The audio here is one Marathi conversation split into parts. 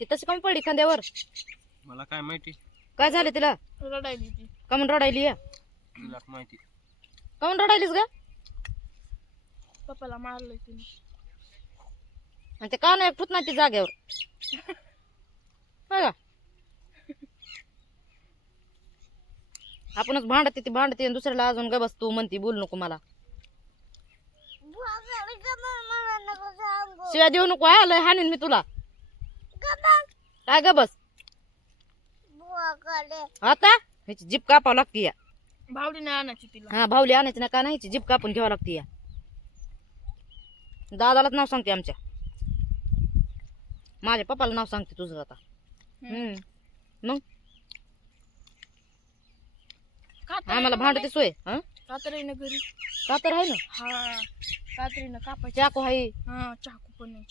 ती तशी कमी पडली खांद्यावर. मला काय माहिती. काय झालं तिला? रडायली ती. कमून रडायली या? तिलाच माहिती. कमून रडायलीस ग? पप्पाला मारलंय तिने. आणि ते का नाही फुट नाही ती जाग्यावर. हो का? आपणच भांडते ती भांडते आणि दुसऱ्याला अजून ग बस तू म्हणती बोलू नको मला. शिवाय देऊ नको लय हाणीन मी तुला. काय ग बस आता ह्याची जीप कापावं लागते या. भावडी नाही आणायची तिला. हा भावली आणायची ना का नाही ह्याची जीप कापून घ्यावं लागते या. दादालाच नाव सांगते आमच्या. माझ्या पप्पाला नाव सांगते तुझं आता. मग आम्हाला भांडते सोय. कातरीनं घरी का तर आहे ना. हा कातरीनं कापायची. चाकू आहे. हा चाकू पण नाही.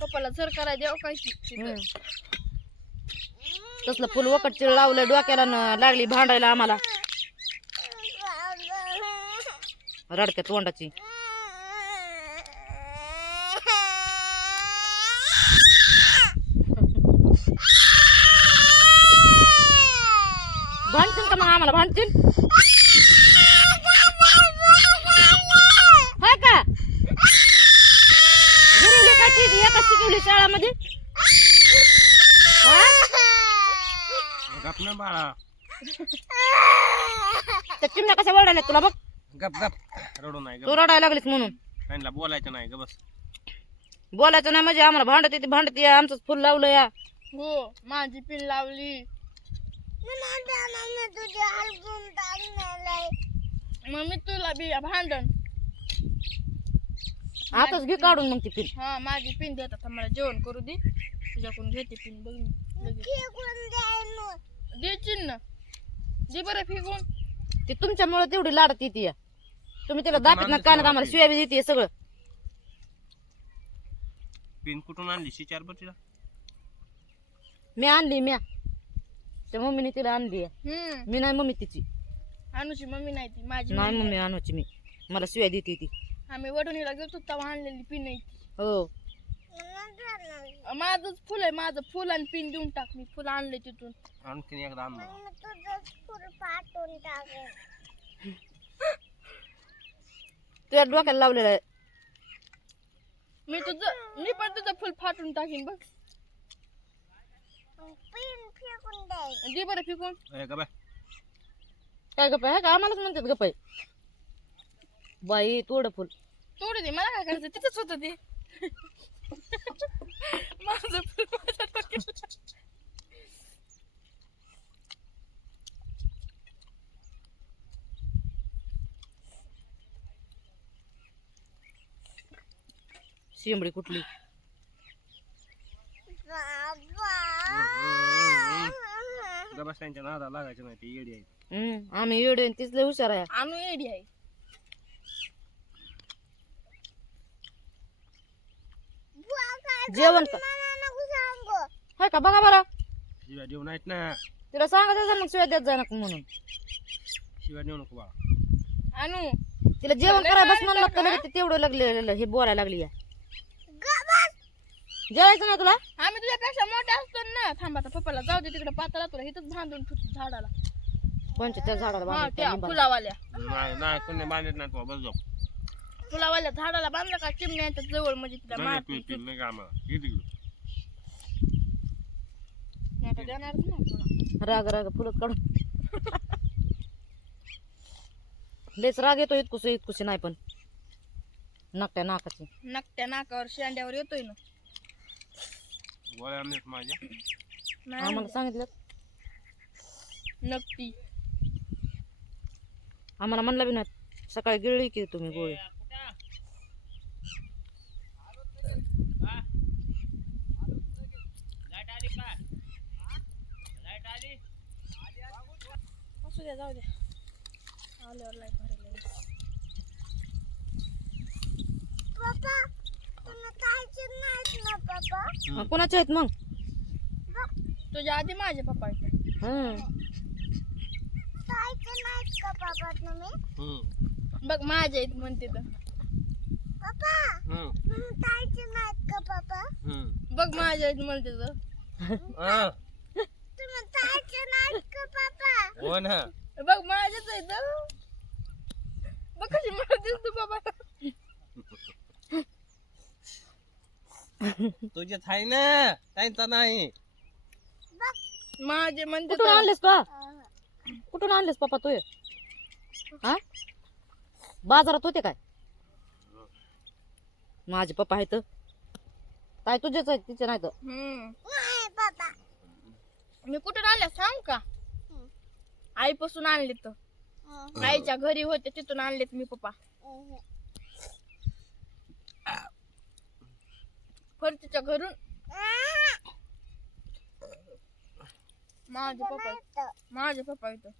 पप्पाला जर करायला द्यावं काय तिथं. तसलं फुल वकट चिळ लावलं डोक्याला लागली भांडायला आम्हाला. रडक्या तोंडाची. भांडतील का मग आम्हाला भांडतील? हाय का गिरिंगी का ती एका शिकवली शाळामध्ये? गप ना बाळा. त्या चिमण्या कशा वरडायला तुला बघ. गप गप रडू नाही. तू रडायला लागलीस म्हणून. त्यांना बोलायचं नाही ग बस. बोलायचं नाही म्हणजे आम्हाला भांडत येते भांडत या. आमचंच फुल लावलं या. हो माझी पिन लावली. मम्मी तुला बी भांडण. आताच घे काढून मग ती पिन. हा माझी पिन देतात मला जेवण करू दे. तुझ्याकडून घेते पिन बघ मी. देशील ना. दे बरं फेकून. ती तुमच्यामुळे तेवढी लाडत येते या. तुम्ही तिला दापीत ना कानात आम्हाला शिव्या बी देते सगळं. पिन कुठून आणली? शिचार बरं तिला. मी आणली म्या. त्या मम्मीने तिला आणली मी नाही मम्मी तिची. अनुची मम्मी नाही ती माझी नाही मम्मी आणूची मी. मला शिव्या देते ती. आम्ही वडणीला गेलो तेव्हा आणलेली पिन आहे ती. हो माझंच फुल आहे. माझं फुल आणि पिन देऊन टाक. मी फुल आणले तिथून. आणखीन एकदा आण मला. तुझ्या डोक्याला लावलेलं आहे. मी पण तुझं फुल फाटून टाकीन बघ. दे बरं फेकून. गप काय गप आहे का आम्हालाच म्हणतात गप आहे. बाई तोड फुल तोडू दे. मला काय करायचं तिथंच होतं ते. माझं फुल माझ्या डोक्याला. शिंबडी कुठली. गबस त्यांच्या नादा लागायचं नाही. ती येडी आहे. आम्ही येडे तीच लय हुशार आहे. आम्ही एडी आहे. जेवण का हाय का बघा बरं. शिव्या देऊ नाहीत ना. तिला सांगायचं मग शिवाय देत जा नको म्हणून. शिव्या देऊ नको बाळा. आणू तिला जेवण करायला बस म्हणलं का लगेच तेवढं लागले हे बोलायला लागली या. जेवायचं ना तुला. आम्ही तुझ्यापेक्षा मोठे असतो ना. थांब आता पप्पाला जाऊ दे तिकडे पाताला. तुला इथंच बांधून ठेवतो झाडाला. कोणच्या त्या झाडाला हा बांधायचं त्या लिंबाला. फुलावाल्या. नाही नाही कोणी बांधत नाही. तू बस जाऊ. फुलावाल्या झाडाला बांधलं का चिमण्या येतात जवळ म्हणजे तिला नाही मारते. पिन नाही का आम्हाला. ये तिकडे. मी आता देणारच नाही तुला. राग राग फुलत काढून. लेच राग येतो इतकुशी नाही पण नकट्या नाकाची. नकट्या नाकावर शेंड्यावर येतोय ना. गोळ्या आणल्यात माझ्या. नाही आम्हाला सांगितलं. नकटी. आम्हाला म्हणलं बी नाही. सकाळी गिळली की तुम्ही गोळी. असू द्या जाऊ द्या. आल्यावर लाईट भरायला येईल. कोणाचे आहेत मग? तुझ्या आधी माझे पप्पा आहेत. हम्म. बघ माझे आहेत म्हणते तर. हम्म. हम्म. बघ माझ्या आईने मला त्याचं हा. हो ना बघ माझ्याच आहे तर बघ कशी मला दिसतो बाबा तुझ्याच आहे ना त्यांचा नाही. माझे म्हणजे कुठून आणलेस का कुठून आणलेस पप्पा तू हा बाजारात होते काय माझे पप्पा आहेत काय तुझेच आहेत तिचे नाही तर मी कुठून आल्या सांग का आईपासून आणले तर आईच्या घरी होते तिथून आणलेत मी पप्पा फरतीच्या घरून माझे पप्पा इथं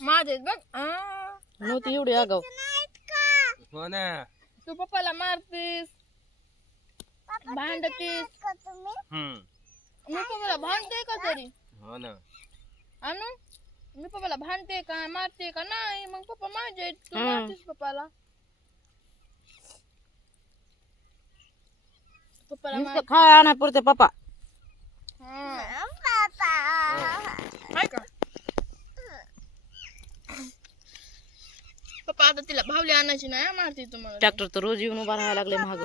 माझे आहेत बघ नव्हती एवढी आगाव हो ना तू पप्पाला मारतीस भांडतीस हम्म. मी पप्पाला भांडते का तरी हो ना आणू मी पप्पाला भांडते का मारते का नाही मग पप्पा माझे आहेत. तू हम्म. मारतेस पप्पाला पप्पाला नुसतं खाय आणा पुरते पप्पा हाय का पप्पा आता तिला भावली आणायची नाही मारते तुम्हाला ट्रॅक्टर तर रोज येऊन उभा राहायला लागले महाग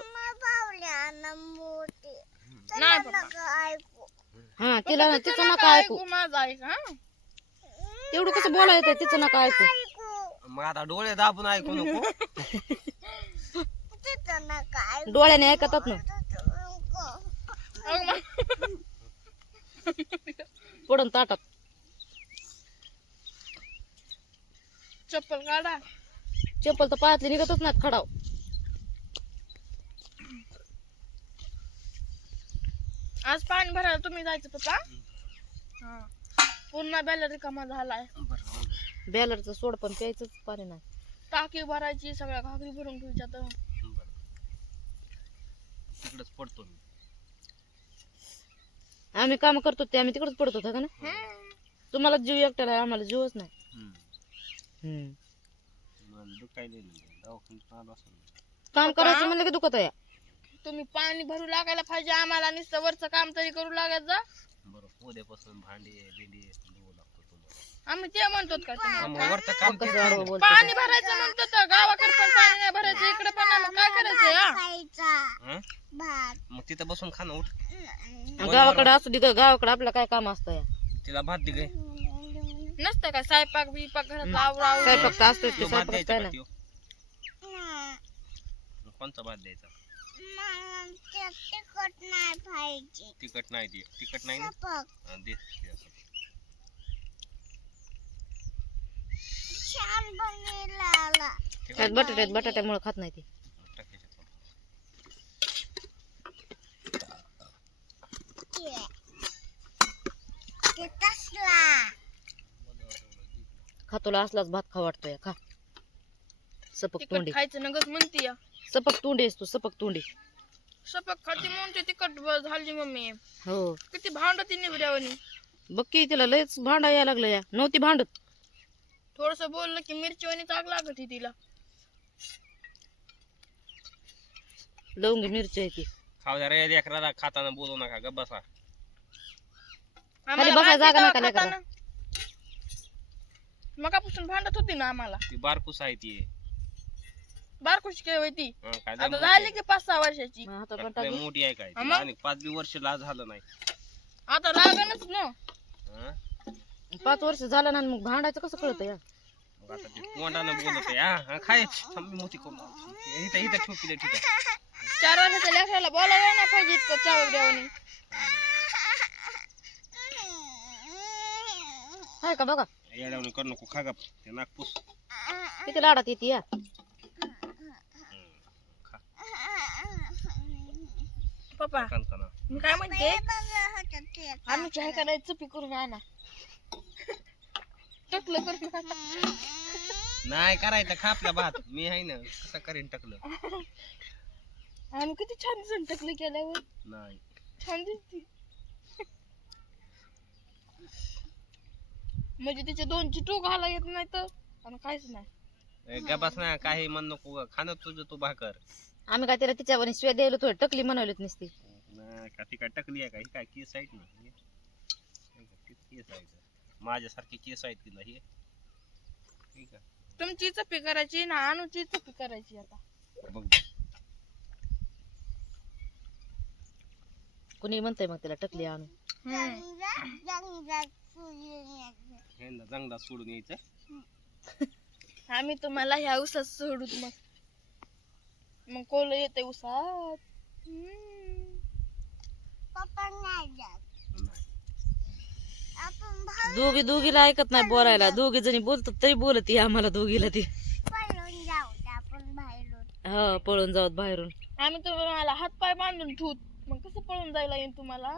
नाही पप्पा हा तिला तिचं नका ऐकू माझं ऐक हा एवढं कसं बोलायचं तिचं नका ऐकू मग आता डोळे दाबून ऐकू नको. डोळ्याने ऐकतात ना अगं मा- पडून ताटात चप्पल काढा चप्पल तर पायातली निघतच नाहीत खडाव आज पाणी भरायला तुम्ही जायचं पप्पा हा पुन्हा बॅलर रिकामा झालाय बॅलरचं सोड पण प्यायचंच पाणी नाही टाकी भरायची सगळ्या घागरी भरून ठेवायच्या तर तिकडेच पडतो मी. आम्ही काम करतो ते आम्ही तिकडेच पडतो का ना तुम्हाला जीव एकट्याला आहे, आम्हाला जीवच नाही हम्म. मला दुखायला दवाखान्यात आलो असं. काम करायचं म्हणलं की दुखत आहे तुम्ही पाणी भरू लागायला पाहिजे आम्हाला नुसतं वरचं काम तरी करू लागत जा बरं उद्यापासून भांडी बिंडी धुवू लागतो तुम्हाला. आम्ही ते म्हणतो का तुम्हाला मग वरचं काम कसं तेच आडवं आहे. बोलतो पाणी भरायचं म्हणतो तर गावाकडे पण पाणी नाही भरायचं इकडे पण नाही. मग काय करायचं हा हं? मग तिथं बसून खाणं उठ. गावाकडे असू दे गावाकडे आपलं काय काम असतं या तिला भात दे गे. नसतं काय स्वयंपाक बिपाक घरात आवरावं स्वयंपाक तर असतोच तो ते भात स्वयंपाक द्यायचा काय का नाही त्यो? कोणता भात द्यायचा? तिखट नाही ते तिखट नाही ना हा, दे ते असं. त्यात बटाट्यामुळे खात नाही ते टाक याच्यात. खातोला असलाच भात खा वाटतोय खा सपक तिखट तोंडी खायचं नगच म्हणती या सपक तोंडी असतो सपक तोंडी सपक खाती म्हणते तिखट झाली मम्मी हो किती भांडती निवड्यावानी बघ की तिला लयच भांडा यायला लागलं या नव्हती भांडत थोडस बोललं की मिरचीवानी चाक लागत होती तिला लवंगी मिरची आहे ती खाऊ द्या रे लेकराला खाताना बोलू नका गप्प बसा. आम्हाला बसायला जागा भांडते नाही का का खाताना? मगापासून भांडत होती ना आम्हाला ती बारकूस आहे ती. बारकुशी काय होती हं, काय लय आता मोठी झाली आहे. की 5-6 वर्षाची हातात पण लय टाकली. मोठी आहे काय हा मग? आणि 5 वर्ष ला झालं नाही. आता लागणच ना हं? 5 वर्ष झालं ना मग भांडायचं कसं कळतं या मग आता ते तोंडानं बोलत आहे. हा खाय थांब मी मोठी करून इथं इथं ठोकीले ठीक आहे. 4 वर्षाच्या लेकराला बोलायला नाही पाहिजे इतकं चावड्यावानी आहे का बघा येड्यावरून करू नको खा गप ते नागपूस किती लाडात येते या खा पप्पा कान काना. मी काय म्हणते आम्ही चहा करायचं चुपी करून आणा टकलं करून आणा. नाही करायचं खा आपला भात मी आहे ना कसं करीन टाकलं आणि किती छान दिसून टकलं केल्यावर नाही छान दिसती म्हणजे तिचे 2 चिटू घाला येत नाही तर आणि काहीच नाही गबास ना काही म्हण नको खाणं तुझं तू भाकर आम्ही काय तिला तिच्यावर शिवाय द्यायला थोडी टकली म्हणावलीत नुसती. नाही का ती काय टकली आहे का ही काय केस आहेत ना हे केस आहेत माझ्यासारखे केस आहेत तिला हे ठीक आहे तुमची चपी करायची ना अनुची चपी करायची आता. बघ कुणी म्हणतंय मग तिला टकली आणून. हे ना चांगला सोडून यायचं आम्ही तुम्हाला ह्या उसात सोडूत मग कोल येते उसात. दोघीला ऐकत नाही बोलायला. दोघी जणी बोलतात तरी बोलत आम्हाला दोघीला ती. हा पळून जाऊत बाहेरून. आम्ही तुम्हाला हात पाय बांधून ठेवू मग कसं पळून जायला येईल तुम्हाला.